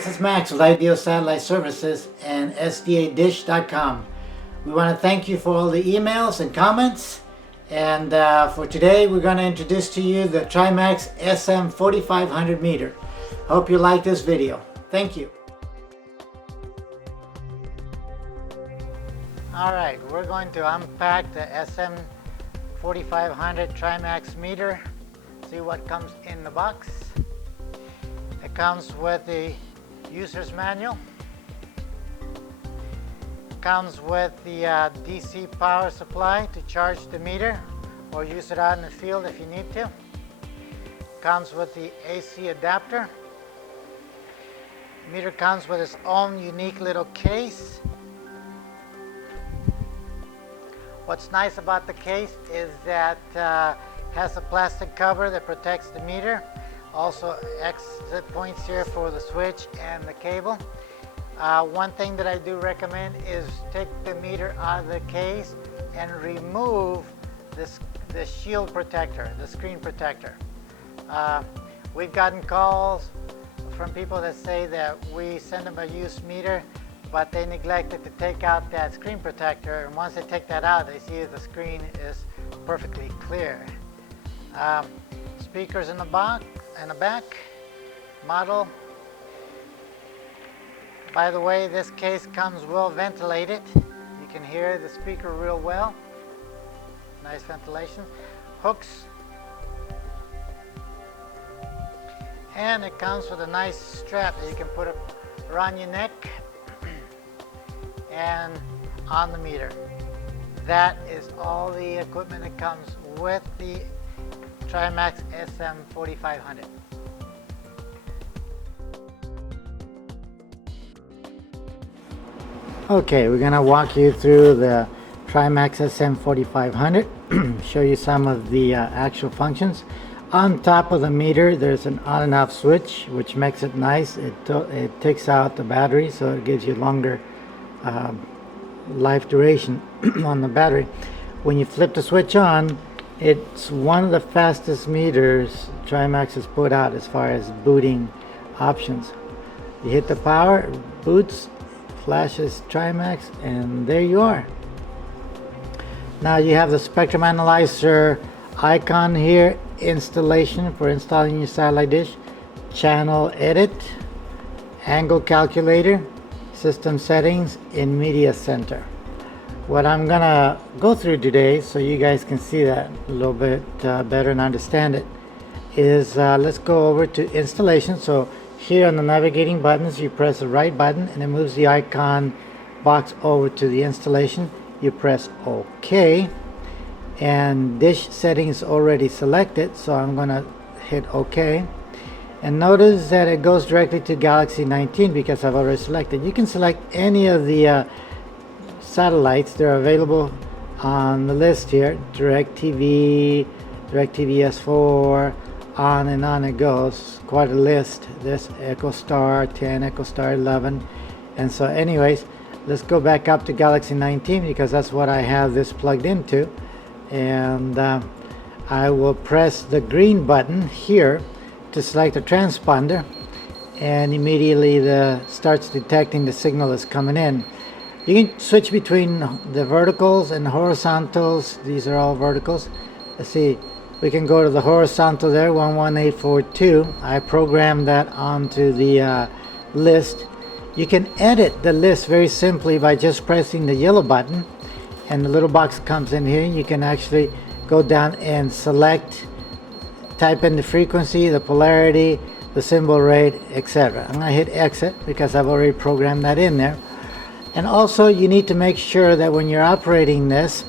This is Max with Ideal Satellite Services and SDADish.com. We want to thank you for all the emails and comments. And for today, we're going to introduce to you the Trimax SM4500 meter. Hope you like this video. Thank you. Alright, we're going to unpack the SM4500 Trimax meter. See what comes in the box. It comes with the user's manual. Comes with the DC power supply to charge the meter or use it out in the field if you need to. Comes with the AC adapter. The meter comes with its own unique little case. What's nice about the case is that has a plastic cover that protects the meter. Also exit points here for the switch and the cable. One thing that I do recommend is take the meter out of the case and remove the shield protector, the screen protector. We've gotten calls from people that say that we send them a used meter, but they neglected to take out that screen protector, and once they take that out, they see the screen is perfectly clear. Speakers in the back, model. By the way, this case comes well ventilated. You can hear the speaker real well. Nice ventilation. Hooks. And it comes with a nice strap that you can put around your neck and on the meter. That is all the equipment that comes with the Trimax SM4500. Okay, we're going to walk you through the Trimax SM4500, show you some of the actual functions. On top of the meter there's an on and off switch, which makes it nice. It takes out the battery, so it gives you longer life duration on the battery. When you flip the switch on, it's one of the fastest meters Trimax has put out as far as booting options. You hit the power, it boots, flashes Trimax, and there you are. Now you have the spectrum analyzer icon here, installation for installing your satellite dish, channel edit, angle calculator, system settings, in media center. What I'm gonna go through today, so you guys can see that a little bit better and understand it, is let's go over to installation. So here on the navigating buttons, you press the right button and it moves the icon box over to the installation. You press OK, and dish settings already selected, so I'm gonna hit OK. And notice that it goes directly to Galaxy 19 because I've already selected. You can select any of the satellites. They're available on the list here. DirecTV, DirecTV S4, on and on it goes. Quite a list. This EchoStar 10, EchoStar 11, and so anyways, let's go back up to Galaxy 19 because that's what I have this plugged into, and I will press the green button here to select the transponder, and immediately starts detecting the signal is coming in. You can switch between the verticals and the horizontals. These are all verticals. Let's see, we can go to the horizontal there, 11842. I programmed that onto the list. You can edit the list very simply by just pressing the yellow button, and the little box comes in here. You can actually go down and select, type in the frequency, the polarity, the symbol rate, etc. I'm going to hit exit because I've already programmed that in there. And also you need to make sure that when you're operating this,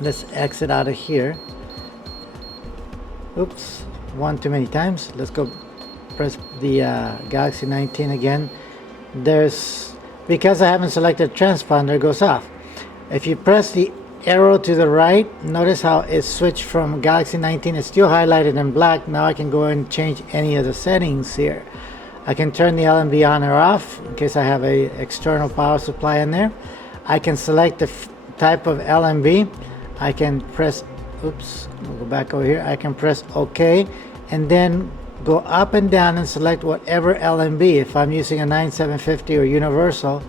let's exit out of here. Oops, one too many times. Let's go press the Galaxy 19 again. Because I haven't selected transponder, it goes off. If you press the arrow to the right, notice how it switched from Galaxy 19. It's still highlighted in black. Now I can go and change any of the settings here. I can turn the LNB on or off in case I have a external power supply in there. I can select the type of LNB. I can press, oops, we'll go back over here. I can press OK, and then go up and down and select whatever LMB. If I'm using a 9750 or universal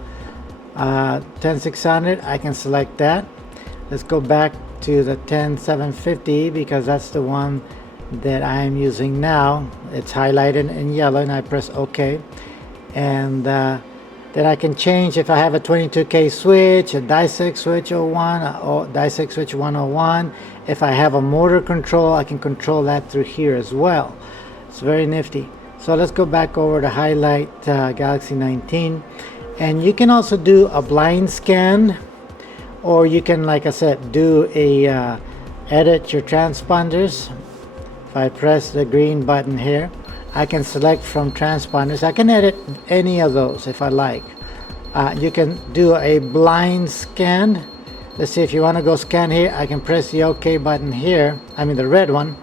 10600, I can select that. Let's go back to the 10750 because that's the one that I'm using now. It's highlighted in yellow, and I press OK. And then I can change if I have a 22K switch, a dissect switch 01, a dissect switch 101. If I have a motor control, I can control that through here as well. It's very nifty. So let's go back over to highlight Galaxy 19. And you can also do a blind scan, or you can, like I said, do a edit your transponders. If I press the green button here, I can select from transponders. I can edit any of those if I like. You can do a blind scan. Let's see, if you want to go scan here, I can press the OK button here, I mean the red one,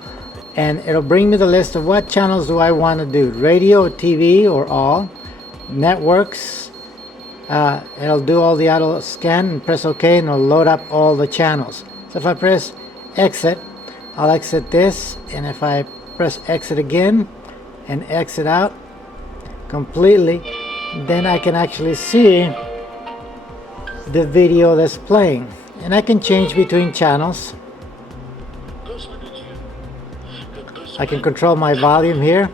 and it'll bring me the list of what channels do I want to do, radio, TV, or all, networks. It'll do all the auto scan and press OK, and it'll load up all the channels. So if I press exit, I'll exit this, and if I press exit again and exit out completely, then I can actually see the video that's playing, and I can change between channels. I can control my volume here.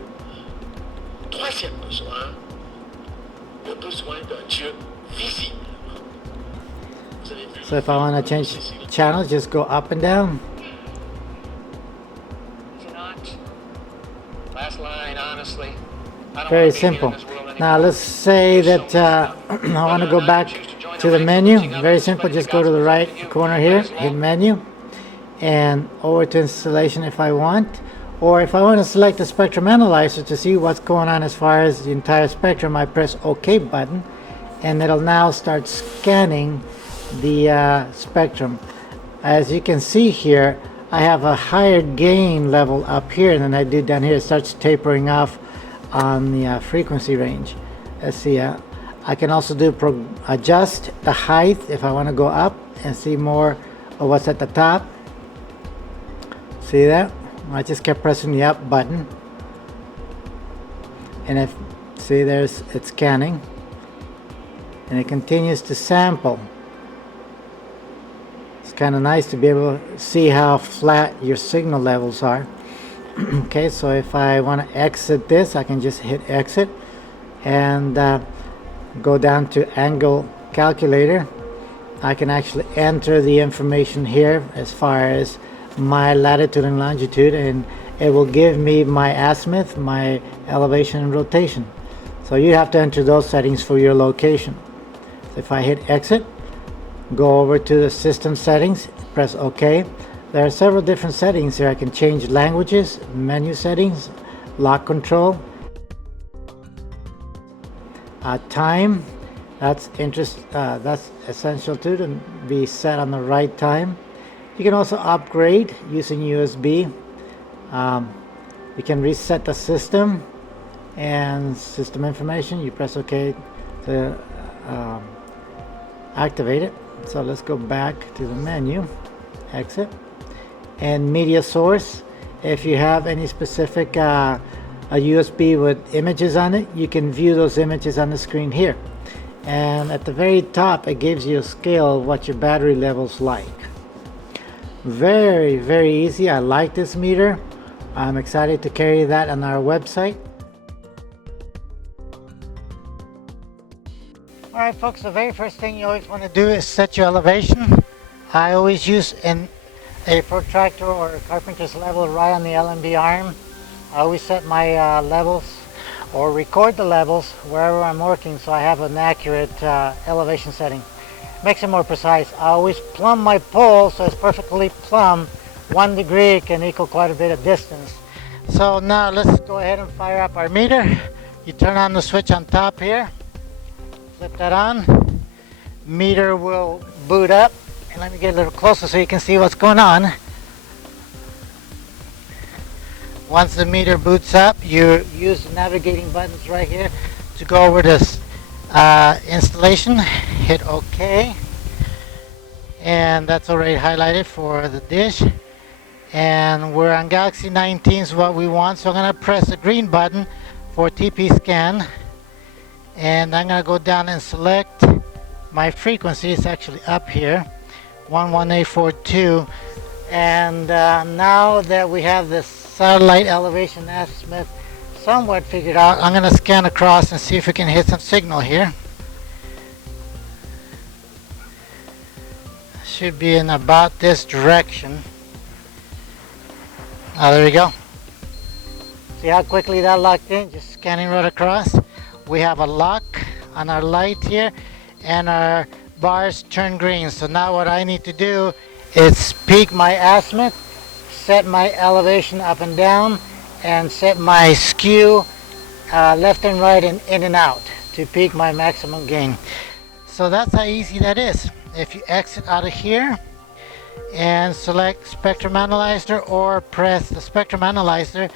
So if I want to change channels, just go up and down. Last line, honestly. Very simple. Now let's say that I want to go back to the menu. Very simple. Just go to the right corner here, hit menu, and over to installation if I want. Or if I want to select the spectrum analyzer to see what's going on as far as the entire spectrum, I press OK button, and it'll now start scanning the spectrum. As you can see here, I have a higher gain level up here than I do down here. It starts tapering off on the frequency range. Let's see, I can also do adjust the height if I want to go up and see more of what's at the top. See that? I just kept pressing the up button, and if see there's it's scanning, and it continues to sample. It's kind of nice to be able to see how flat your signal levels are. Okay, so if I want to exit this, I can just hit exit and go down to angle calculator. I can actually enter the information here as far as my latitude and longitude, and it will give me my azimuth, my elevation and rotation. So you have to enter those settings for your location. So if I hit exit, go over to the system settings, press OK. There are several different settings here. I can change languages, menu settings, lock control, time. That's essential too, to be set on the right time. You can also upgrade using USB. You can reset the system and system information. You press OK to activate it. So let's go back to the menu, exit, and media source. If you have any specific a USB with images on it, you can view those images on the screen here. And at the very top, it gives you a scale of what your battery level's like. Very, very easy. I like this meter. I'm excited to carry that on our website. Alright folks, the very first thing you always want to do is set your elevation. I always use a protractor or a carpenter's level right on the LMB arm. I always set my levels or record the levels wherever I'm working, so I have an accurate elevation setting. Makes it more precise. I always plumb my pole so it's perfectly plumb. 1 degree can equal quite a bit of distance. So now let's go ahead and fire up our meter. You turn on the switch on top here, flip that on, meter will boot up, and let me get a little closer so you can see what's going on. Once the meter boots up, you use the navigating buttons right here to go over to installation, hit OK, and that's already highlighted for the dish. and we're on Galaxy 19 is what we want. So I'm going to press the green button for TP scan, and I'm going to go down and select my frequency. It's actually up here, 11842. And now that we have this satellite elevation estimate somewhat figured out, I'm going to scan across and see if we can hit some signal here. Should be in about this direction. Oh, there we go. See how quickly that locked in? Just scanning right across. We have a lock on our light here, and our bars turn green. So now what I need to do is peak my azimuth, set my elevation up and down, and set my skew left and right and in and out to peak my maximum gain. So that's how easy that is. If you exit out of here and select Spectrum Analyzer or press the Spectrum Analyzer,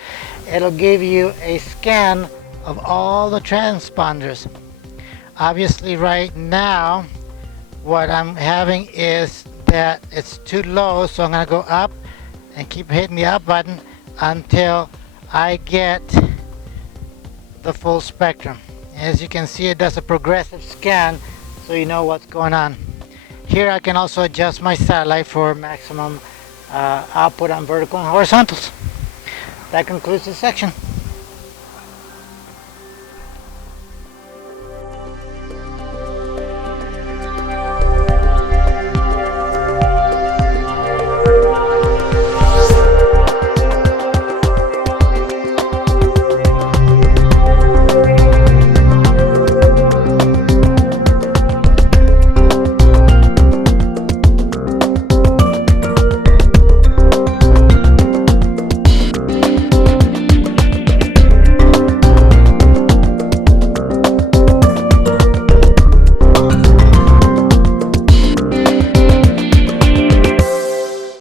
it'll give you a scan of all the transponders. Obviously right now what I'm having is that it's too low, so I'm going to go up and keep hitting the up button until I get the full spectrum. As you can see, it does a progressive scan, so you know what's going on. Here I can also adjust my satellite for maximum output on vertical and horizontals. That concludes this section.